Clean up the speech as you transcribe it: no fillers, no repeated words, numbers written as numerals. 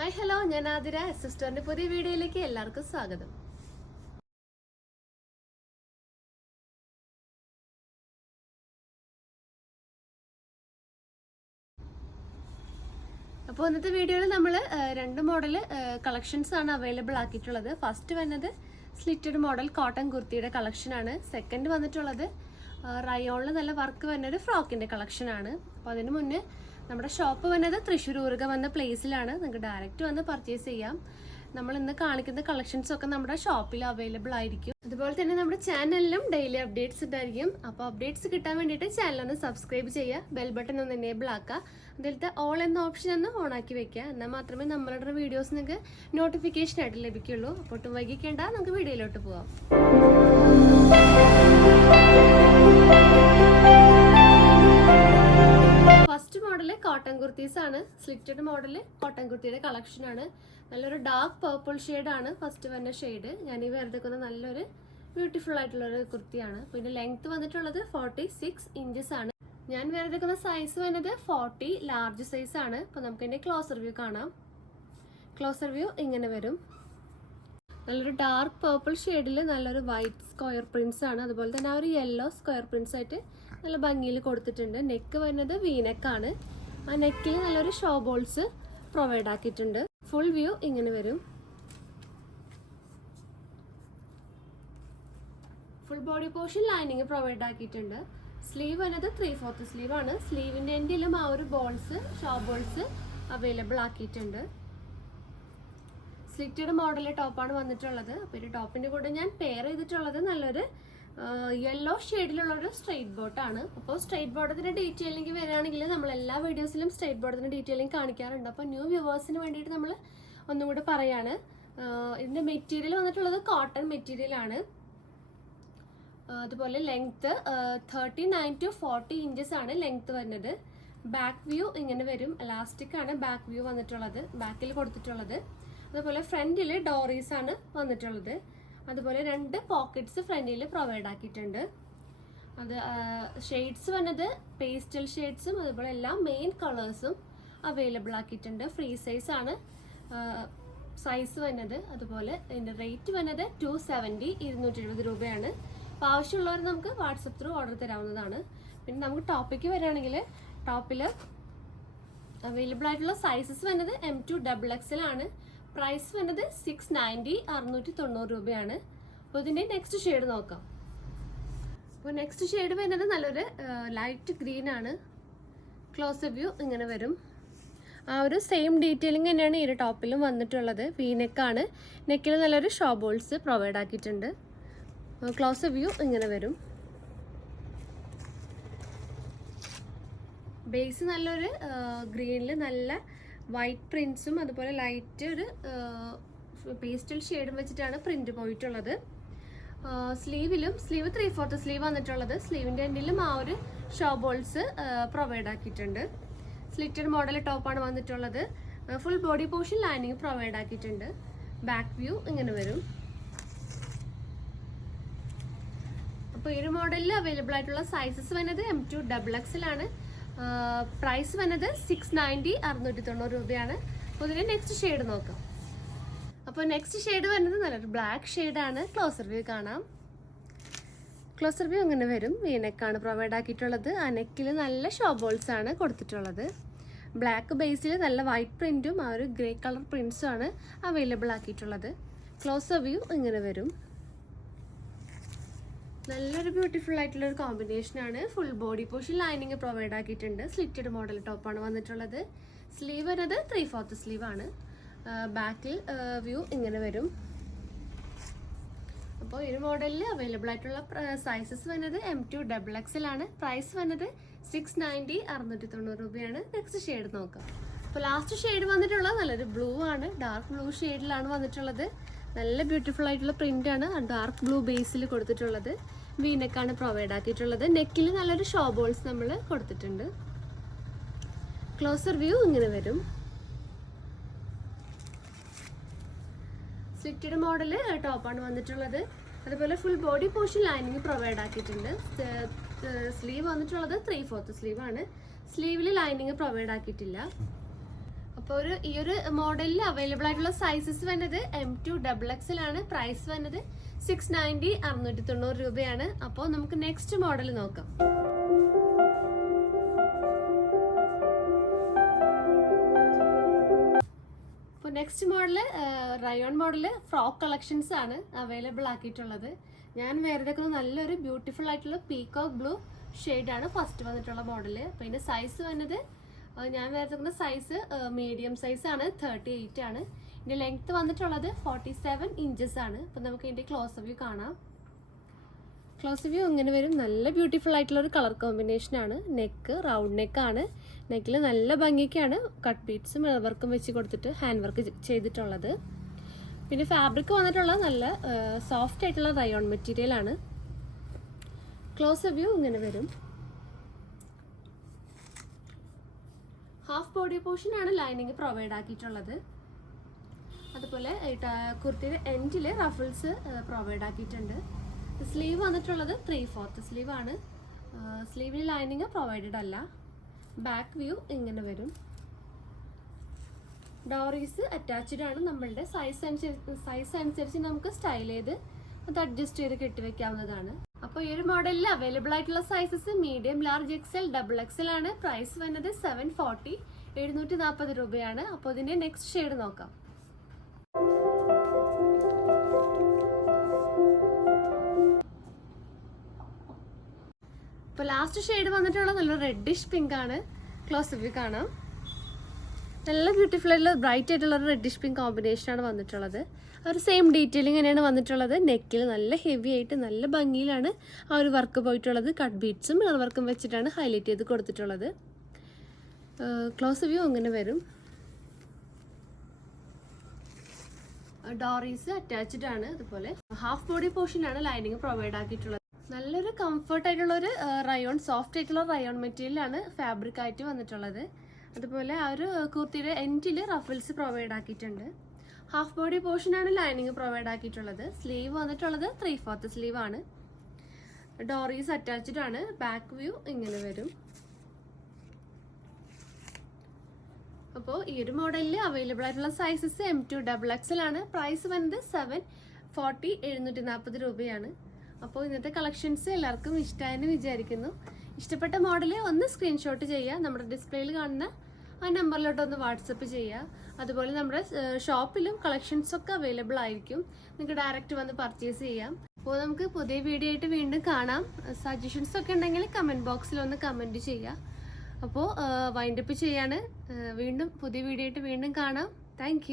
Hi hello, ഞാൻ ആതിര. സിസ്റ്ററിന്റെ പുതിയ വീഡിയോയിലേക്ക് എല്ലാവർക്കും സ്വാഗതം. അപ്പോൾ ഇന്നത്തെ വീഡിയോയിൽ നമ്മൾ രണ്ട് മോഡൽ കളക്ഷൻസ് ആണ് അവൈലബിൾ ആക്കിയിട്ടുള്ളത്. ഫസ്റ്റ് വന്നത് സ്ലിറ്റഡ് മോഡൽ കോട്ടൺ കുർത്തിയുടെ കളക്ഷൻ ആണ്. സെക്കൻഡ് വന്നിട്ടുള്ളത് റയോണിൽ നല്ല വർക്ക് വന്നൊരു ഫ്രോക്കിന്റെ കളക്ഷൻ ആണ്. അപ്പോൾ അതിന് മുന്നേ നമ്മുടെ ഷോപ്പ് വന്നത് തൃശ്ശൂർ ഊർഗ വന്ന പ്ലേസിലാണ്. നിങ്ങൾക്ക് ഡയറക്റ്റ് വന്ന് പർച്ചേസ് ചെയ്യാം. നമ്മൾ ഇന്ന് കാണിക്കുന്ന കളക്ഷൻസ് ഒക്കെ നമ്മുടെ ഷോപ്പിൽ അവൈലബിൾ ആയിരിക്കും. അതുപോലെ തന്നെ നമ്മുടെ ചാനലിലും ഡെയിലി അപ്ഡേറ്റ്സ് ഉണ്ടായിരിക്കും. അപ്പോൾ അപ്ഡേറ്റ്സ് കിട്ടാൻ വേണ്ടിയിട്ട് ചാനൽ ഒന്ന് സബ്സ്ക്രൈബ് ചെയ്യുക, ബെൽ ബട്ടൺ ഒന്ന് എനേബിൾ ആക്കുക, അതിലത്തെ ഓൾ എന്ന ഓപ്ഷൻ ഒന്ന് ഓൺ ആക്കി വെക്കുക. എന്നാൽ മാത്രമേ നമ്മളുടെ വീഡിയോസ് നിങ്ങൾക്ക് നോട്ടിഫിക്കേഷൻ ആയിട്ട് ലഭിക്കുള്ളൂ. അപ്പോൾ ഒട്ടും വൈകിക്കേണ്ട, നമുക്ക് വീഡിയോയിലോട്ട് പോവാം. ഫസ്റ്റ് മോഡല് കോട്ടൺ കുർത്തീസ് ആണ്. സ്ലിറ്റഡ് മോഡല് കോട്ടൺ കുർത്തിയുടെ കളക്ഷൻ ആണ്. നല്ലൊരു ഡാർക്ക് പർപ്പിൾ ഷെയ്ഡാണ് ഫസ്റ്റ് വന്ന ഷെയ്ഡ്. ഞാൻ ഈ വെറുതെ നല്ലൊരു ബ്യൂട്ടിഫുൾ ആയിട്ടുള്ളൊരു കുർത്തിയാണ്. പിന്നെ ലെങ്ത് വന്നിട്ടുള്ളത് 46 ഇഞ്ചസ് ആണ്. ഞാൻ വെറുതെ സൈസ് വന്നത് 40 ലാർജ് സൈസ് ആണ്. അപ്പോൾ നമുക്ക് ഇതിൻ്റെ ക്ലോസർ വ്യൂ കാണാം. ക്ലോസർ വ്യൂ ഇങ്ങനെ വരും. നല്ലൊരു ഡാർക്ക് പർപ്പിൾ ഷെയ്ഡിൽ നല്ലൊരു വൈറ്റ് സ്ക്വയർ പ്രിന്റ്സ് ആണ്. അതുപോലെ തന്നെ ആ ഒരു യെല്ലോ സ്ക്വയർ പ്രിന്റ്സ് ആയിട്ട് നല്ല ഭംഗിയിൽ കൊടുത്തിട്ടുണ്ട്. നെക്ക് വരുന്നത് വീനെക്കാണ്. ആ നെക്കിൽ നല്ലൊരു ഷോ ബോൾസ് പ്രൊവൈഡ് ആക്കിയിട്ടുണ്ട്. ഫുൾ വ്യൂ ഇങ്ങനെ വരും. Full body portion lining provide ആക്കിയിട്ടുണ്ട്. സ്ലീവ് വന്നത് 3/4 സ്ലീവ് ആണ്. സ്ലീവിന്റെ എൻഡിലും ആ ഒരു ബോൾസ് ഷോ ബോൾസ് അവൈലബിൾ ആക്കിയിട്ടുണ്ട്. സ്ലിറ്റഡ് മോഡൽ ടോപ്പാണ് വന്നിട്ടുള്ളത്. അപ്പോൾ ഒരു ടോപ്പിന്റെ കൂടെ ഞാൻ പെയർ ചെയ്തിട്ടുള്ളത് നല്ലൊരു യെല്ലോ ഷെയ്ഡിലുള്ളൊരു സ്ട്രെയിറ്റ് ബോട്ടാണ്. അപ്പോൾ സ്ട്രെയിറ്റ് ബോർഡത്തിന്റെ ഡീറ്റെയിലിംഗ് വരികയാണെങ്കിൽ നമ്മൾ എല്ലാ വീഡിയോസിലും സ്ട്രെയിറ്റ് ബോർഡത്തിന്റെ ഡീറ്റെയിലിംഗ് കാണിക്കാറുണ്ട്. അപ്പോൾ ന്യൂ വ്യൂവേഴ്സിന് വേണ്ടിയിട്ട് നമ്മൾ ഒന്നും കൂടെ പറയാണ്. ഇതിന്റെ മെറ്റീരിയൽ വന്നിട്ടുള്ളത് കോട്ടൺ മെറ്റീരിയൽ ആണ്. അതുപോലെ ലെങ്ത് 39 to 40 ഇഞ്ചസ് ആണ് ലെങ്ത് വരുന്നത്. ബാക്ക് വ്യൂ ഇങ്ങനെ വരും. എലാസ്റ്റിക് ആണ് ബാക്ക് വ്യൂ വന്നിട്ടുള്ളത്, ബാക്കിൽ കൊടുത്തിട്ടുള്ളത്. അതുപോലെ ഫ്രണ്ടിൽ ഡോറീസ് ആണ് വന്നിട്ടുള്ളത്. അതുപോലെ 2 പോക്കറ്റ്സ് ഫ്രണ്ടിൽ പ്രൊവൈഡ് ആക്കിയിട്ടുണ്ട്. അത് ഷെയ്ഡ്സ് വന്നത് പേസ്റ്റൽ ഷെയ്ഡ്സും അതുപോലെ എല്ലാ മെയിൻ കളേഴ്സും അവൈലബിൾ ആക്കിയിട്ടുണ്ട്. ഫ്രീ സൈസ് ആണ് സൈസ് വന്നത്. അതുപോലെ ഇതിൻ്റെ റേറ്റ് വന്നത് 270 270 രൂപയാണ്. അപ്പോൾ ആവശ്യമുള്ളവർ നമുക്ക് വാട്സപ്പ് ത്രൂ ഓർഡർ തരാവുന്നതാണ്. പിന്നെ നമുക്ക് ടോപ്പിക്ക് വരികയാണെങ്കിൽ ടോപ്പിൽ അവൈലബിൾ ആയിട്ടുള്ള സൈസസ് വന്നത് M2 XXL ആണ്. പ്രൈസ് വന്നത് 690 690 രൂപയാണ്. അപ്പോൾ ഇതിൻ്റെ നെക്സ്റ്റ് ഷെയ്ഡ് നോക്കാം. അപ്പോൾ നെക്സ്റ്റ് ഷെയ്ഡ് വരുന്നത് നല്ലൊരു ലൈറ്റ് ഗ്രീൻ ആണ്. ക്ലോസ് വ്യൂ ഇങ്ങനെ വരും. ആ ഒരു സെയിം ഡീറ്റെയിലിംഗ് തന്നെയാണ് ഈ ഒരു ടോപ്പിലും വന്നിട്ടുള്ളത്. വീനെക്കാണ്. നെക്കിൽ നല്ലൊരു ഷോ ബോൾസ് പ്രൊവൈഡ് ആക്കിയിട്ടുണ്ട്. ക്ലോസ് വ്യൂ ഇങ്ങനെ വരും. ബേസ് നല്ലൊരു ഗ്രീനിൽ നല്ല വൈറ്റ് പ്രിന്റ്സും അതുപോലെ ലൈറ്റ് ഒരു പേസ്റ്റൽ ഷെയ്ഡും വെച്ചിട്ടാണ് പ്രിന്റ് പോയിട്ടുള്ളത്. സ്ലീവ് 3/4 സ്ലീവ് വന്നിട്ടുള്ളത്. സ്ലീവിൻ്റെ എൻഡിലും ആ ഒരു ഷോ ബോൾസ് പ്രൊവൈഡ് ആക്കിയിട്ടുണ്ട്. സ്ലിറ്റഡ് മോഡൽ ടോപ്പാണ് വന്നിട്ടുള്ളത്. Full body portion lining provide ആക്കിയിട്ടുണ്ട്. ബാക്ക് വ്യൂ ഇങ്ങനെ വരും. അപ്പോൾ ഈ ഒരു മോഡലിൽ അവൈലബിൾ ആയിട്ടുള്ള സൈസസ് വന്നത് M2 XXL ആണ്. പ്രൈസ് വന്നത് 690 690 രൂപയാണ്. അപ്പോൾ ഇതിൻ്റെ നെക്സ്റ്റ് ഷെയ്ഡ് നോക്കാം. അപ്പോൾ നെക്സ്റ്റ് ഷെയ്ഡ് വരുന്നത് നല്ലൊരു ബ്ലാക്ക് ഷെയ്ഡാണ്. ക്ലോസർ വ്യൂ കാണാം. ക്ലോസർ വ്യൂ ഇങ്ങനെ വരും. വീനെക്കാണ് പ്രൊവൈഡ് ആക്കിയിട്ടുള്ളത്. ആ നെക്കിൽ നല്ല ഷോ ബോൾസ് ആണ് കൊടുത്തിട്ടുള്ളത്. ബ്ലാക്ക് ബേസിൽ നല്ല വൈറ്റ് പ്രിൻറ്റും ആ ഒരു ഗ്രേ കളർ പ്രിൻസും ആണ് അവൈലബിൾ ആക്കിയിട്ടുള്ളത്. ക്ലോസർ വ്യൂ ഇങ്ങനെ വരും. നല്ലൊരു ബ്യൂട്ടിഫുൾ ആയിട്ടുള്ളൊരു കോമ്പിനേഷനാണ്. Full body portion lining provide ആക്കിയിട്ടുണ്ട്. സ്ലിറ്റഡ് മോഡൽ ടോപ്പാണ് വന്നിട്ടുള്ളത്. സ്ലീവ് വരുന്നത് 3/4 സ്ലീവ് ആണ്. ബാക്കിൽ വ്യൂ ഇങ്ങനെ വരും. അപ്പോൾ ഈ മോഡലിൽ അവൈലബിൾ ആയിട്ടുള്ള സൈസസ് വന്നത് M2 XXL ആണ്. പ്രൈസ് വന്നത് 690 690 രൂപയാണ്. നെക്സ്റ്റ് ഷെയ്ഡ് നോക്കാം. അപ്പോൾ ലാസ്റ്റ് ഷെയ്ഡ് വന്നിട്ടുള്ളത് നല്ലൊരു ബ്ലൂ ആണ്. ഡാർക്ക് ബ്ലൂ ഷെയ്ഡിലാണ് വന്നിട്ടുള്ളത്. നല്ല ബ്യൂട്ടിഫുൾ ആയിട്ടുള്ള പ്രിന്റ് ആണ് ഡാർക്ക് ബ്ലൂ ബേസിൽ കൊടുത്തിട്ടുള്ളത്. വീനെക്കാണ് പ്രൊവൈഡ് ആക്കിയിട്ടുള്ളത്. നെക്കിൽ നല്ലൊരു ഷോ ബോൾസ് നമ്മൾ കൊടുത്തിട്ടുണ്ട്. ക്ലോസർ വ്യൂ ഇങ്ങനെ വരും. സ്ലിറ്റഡ് മോഡൽ ടോപ്പാണ് വന്നിട്ടുള്ളത്. അതുപോലെ full body portion lining provide ആക്കിയിട്ടുണ്ട്. സ്ലീവ് വന്നിട്ടുള്ളത് 3/4 സ്ലീവ് ആണ്. സ്ലീവിൽ ലൈനിങ് പ്രൊവൈഡ് ആക്കിയിട്ടില്ല. അപ്പോൾ ഈ ഒരു മോഡലിൽ അവൈലബിൾ ആയിട്ടുള്ള സൈസസ് വരുന്നത് M2 XXL ആണ്. പ്രൈസ് വരുന്നത് 690 690 രൂപയാണ്. അപ്പോൾ നമുക്ക് നെക്സ്റ്റ് മോഡൽ നോക്കാം. അപ്പോൾ next model rayon model frock collections ആണ് അവൈലബിൾ ആക്കിയിട്ടുള്ളത്. ഞാൻ വേറെടുക്കുന്ന നല്ലൊരു ബ്യൂട്ടിഫുൾ ആയിട്ടുള്ള പീകോക്ക് ബ്ലൂ ഷെയ്ഡാണ് ഫസ്റ്റ് വന്നിട്ടുള്ള മോഡല്. അപ്പോൾ ഇതിൻ്റെ സൈസ് വന്നത് ഞാൻ വരച്ചിരിക്കുന്ന സൈസ് മീഡിയം സൈസ് ആണ്, 38 ആണ്. ഇതിൻ്റെ ലെങ്ത് വന്നിട്ടുള്ളത് 47 ഇഞ്ചസ് ആണ്. അപ്പോൾ നമുക്ക് ഇതിൻ്റെ ക്ലോസ് വ്യൂ കാണാം. ക്ലോസ് വ്യൂ ഇങ്ങനെ വരും. നല്ല ബ്യൂട്ടിഫുൾ ആയിട്ടുള്ള ഒരു കളർ കോമ്പിനേഷൻ ആണ്. നെക്ക് റൗണ്ട് നെക്കാണ്. നെക്കിൽ നല്ല ഭംഗിക്കാണ് കട്ട് ബീഡ്സും വർക്കും വെച്ച് കൊടുത്തിട്ട് ഹാൻഡ് വർക്ക് ചെയ്തിട്ടുള്ളത്. പിന്നെ ഫാബ്രിക് വന്നിട്ടുള്ളത് നല്ല സോഫ്റ്റ് ആയിട്ടുള്ള റയോൺ മെറ്റീരിയൽ ആണ്. ക്ലോസ് വ്യൂ ഇങ്ങനെ വരും. ഹാഫ് ബോഡി പോർഷൻ ആണ് ലൈനിങ് പ്രൊവൈഡ് ആക്കിയിട്ടുള്ളത്. അതുപോലെ കുർത്തിയുടെ എൻഡിൽ റഫിൾസ് പ്രൊവൈഡ് ആക്കിയിട്ടുണ്ട്. സ്ലീവ് വന്നിട്ടുള്ളത് 3/4 സ്ലീവ് ആണ്. സ്ലീവിൽ ലൈനിങ് പ്രൊവൈഡഡ് അല്ല. ബാക്ക് വ്യൂ ഇങ്ങനെ വരും. ഡോറീസ് അറ്റാച്ച്ഡ് ആണ്. നമ്മളുടെ സൈസ് അനുസരിച്ച് നമുക്ക് സ്റ്റൈൽ ചെയ്ത് അത് അഡ്ജസ്റ്റ് ചെയ്ത് കെട്ടിവെക്കാവുന്നതാണ്. അപ്പോൾ ഈ ഒരു മോഡലിൽ അവൈലബിൾ ആയിട്ടുള്ള sizes medium, large, XL, XXL ആണ്. പ്രൈസ് വരുന്നത് 740 740 രൂപയാണ്. അപ്പോൾ ഇതിൻ്റെ നെക്സ്റ്റ് ഷെയ്ഡ് നോക്കാം. ഇപ്പോൾ ലാസ്റ്റ് ഷെയ്ഡ് വന്നിട്ടുള്ള നല്ല റെഡിഷ് പിങ്ക് ആണ്. ക്ലോസ് വ്യൂ കാണാം. നല്ല ബ്യൂട്ടിഫുൾ ആയിട്ടുള്ള ബ്രൈറ്റ് ആയിട്ടുള്ള ഒരു റെഡിഷ് പിങ്ക് കോമ്പിനേഷനാണ് വന്നിട്ടുള്ളത്. ആ ഒരു സെയിം ഡീറ്റെയിലിംഗ് തന്നെയാണ് വന്നിട്ടുള്ളത്. നെക്കിൽ നല്ല ഹെവി ആയിട്ട് നല്ല ഭംഗിയിലാണ് ആ ഒരു വർക്ക് പോയിട്ടുള്ളത്. കട്ട് ബീഡ്സും മിറർ വർക്കും വെച്ചിട്ടാണ് ഹൈലൈറ്റ് ചെയ്ത് കൊടുത്തിട്ടുള്ളത്. ക്ലോസ് വ്യൂ ഇങ്ങനെ വരും. ഡോറീസ് അറ്റാച്ച്ഡ് ആണ്. അതുപോലെ ഹാഫ് ബോഡി പോർഷനാണ് ലൈനിങ് പ്രൊവൈഡ് ആക്കിയിട്ടുള്ളത്. നല്ലൊരു കംഫർട്ട് ആയിട്ടുള്ള ഒരു റയോൺ, സോഫ്റ്റ് ആയിട്ടുള്ള റയോൺ മെറ്റീരിയലാണ് ഫാബ്രിക് ആയിട്ട് വന്നിട്ടുള്ളത്. അതുപോലെ ആ ഒരു കുർത്തിയുടെ എൻഡിൽ റഫിൾസ് പ്രൊവൈഡ് ആക്കിയിട്ടുണ്ട്. ഹാഫ് ബോഡി പോർഷനാണ് ലൈനിങ് പ്രൊവൈഡ് ആക്കിയിട്ടുള്ളത്. സ്ലീവ് വന്നിട്ടുള്ളത് 3/4 സ്ലീവ് ആണ്. ഡോറീസ് അറ്റാച്ച്ഡ് ആണ്. ബാക്ക് വ്യൂ ഇങ്ങനെ വരും. അപ്പോൾ ഈ ഒരു മോഡലിൽ അവൈലബിൾ ആയിട്ടുള്ള സൈസസ് M2 XXL ആണ്. പ്രൈസ് വന്നത് 740 740 രൂപയാണ്. അപ്പോൾ ഇന്നത്തെ കളക്ഷൻസ് എല്ലാവർക്കും ഇഷ്ടമായെന്ന് വിചാരിക്കുന്നു. ഇഷ്ടപ്പെട്ട മോഡൽ ഒന്ന് സ്ക്രീൻഷോട്ട് ചെയ്യുക. നമ്മുടെ ഡിസ്പ്ലേയിൽ കാണുന്ന ആ നമ്പറിലോട്ട് ഒന്ന് വാട്സപ്പ് ചെയ്യുക. അതുപോലെ നമ്മുടെ ഷോപ്പിലും കളക്ഷൻസൊക്കെ അവൈലബിൾ ആയിരിക്കും. നിങ്ങൾക്ക് ഡയറക്റ്റ് വന്ന് പർച്ചേസ് ചെയ്യാം. അപ്പോൾ നമുക്ക് പുതിയ വീഡിയോ ആയിട്ട് വീണ്ടും കാണാം. സജഷൻസ് ഒക്കെ ഉണ്ടെങ്കിൽ കമൻറ്റ് ബോക്സിൽ ഒന്ന് കമൻറ്റ് ചെയ്യുക. അപ്പോൾ വൈൻഡപ്പ് ചെയ്യാണ്. വീണ്ടും പുതിയ വീഡിയോ ആയിട്ട് വീണ്ടും കാണാം. താങ്ക്